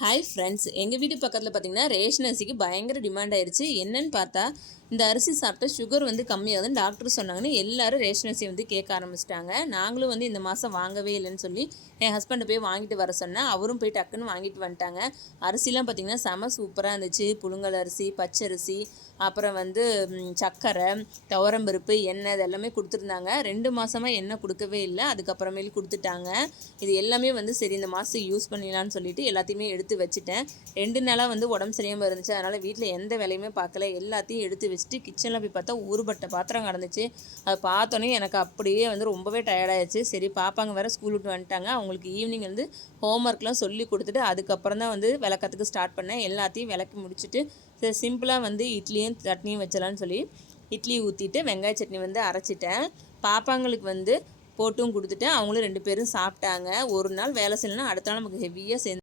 Hi friends, எங்கள் வீட்டு பக்கத்தில் பார்த்தீங்கன்னா ரேஷன் அரிசிக்கு பயங்கர டிமாண்ட் ஆயிடுச்சு. என்னன்னு பார்த்தா இந்த அரிசி சாப்பிட்டா சுகர் வந்து கம்மியாகுதுன்னு டாக்டர் சொன்னாங்கன்னு எல்லாரும் ரேஷன் அரிசி வந்து கேட்க ஆரம்பிச்சிட்டாங்க. நாங்களும் வந்து இந்த மாதம் வாங்கவே இல்லைன்னு சொல்லி என் ஹஸ்பண்டை போய் வாங்கிட்டு வர சொன்னேன். அவரும் போய் டக்குன்னு வாங்கிட்டு வந்துட்டாங்க. அரிசிலாம் பார்த்திங்கன்னா செம சூப்பராக இருந்துச்சு. புழுங்கல் அரிசி, பச்சரிசி, அப்புறம் வந்து சர்க்கரை, துவரம்பருப்பு, எண்ணெய் இது எல்லாமே கொடுத்துருந்தாங்க. 2 மாதமாக எண்ணெய் கொடுக்கவே இல்லை. அதுக்கப்புறமேல் கொடுத்துட்டாங்க. இது எல்லாமே வந்து சரி இந்த மாதம் யூஸ் பண்ணிடலான்னு சொல்லிட்டு எல்லாத்தையுமே எடுத்து வச்சுட்டேன். 2 நாளாக வந்து உடம்பு சரியாமல் இருந்துச்சு. அதனால் வீட்டில் எந்த வேலையுமே பார்க்கல. எல்லாத்தையும் எடுத்து வச்சுட்டு கிச்சனில் போய் பார்த்தா ஊறுபட்ட பாத்திரம் கிடந்துச்சு. அதை பார்த்தோன்னே எனக்கு அப்படியே வந்து ரொம்பவே டயர்டாகிடுச்சு. சரி பாப்பாங்க வேறு ஸ்கூல் விட்டு வந்துட்டாங்க. அவங்களுக்கு ஈவினிங் வந்து ஹோம்ஒர்க்லாம் சொல்லி கொடுத்துட்டு அதுக்கப்புறம் தான் வந்து விளக்கத்துக்கு ஸ்டார்ட் பண்ணேன். எல்லாத்தையும் விளக்கி முடிச்சுட்டு சரி சிம்பிளாக வந்து இட்லியும் சட்னியும் வச்சலான்னு சொல்லி இட்லி ஊற்றிட்டு வெங்காய சட்னி வந்து அரைச்சிட்டேன். பாப்பாங்களுக்கு வந்து போட்டும் கொடுத்துட்டேன். அவங்களும் 2 பேரும் சாப்பிட்டாங்க. ஒரு நாள் வேலை செய்யலைன்னா அடுத்த நாள் நமக்கு ஹெவியாக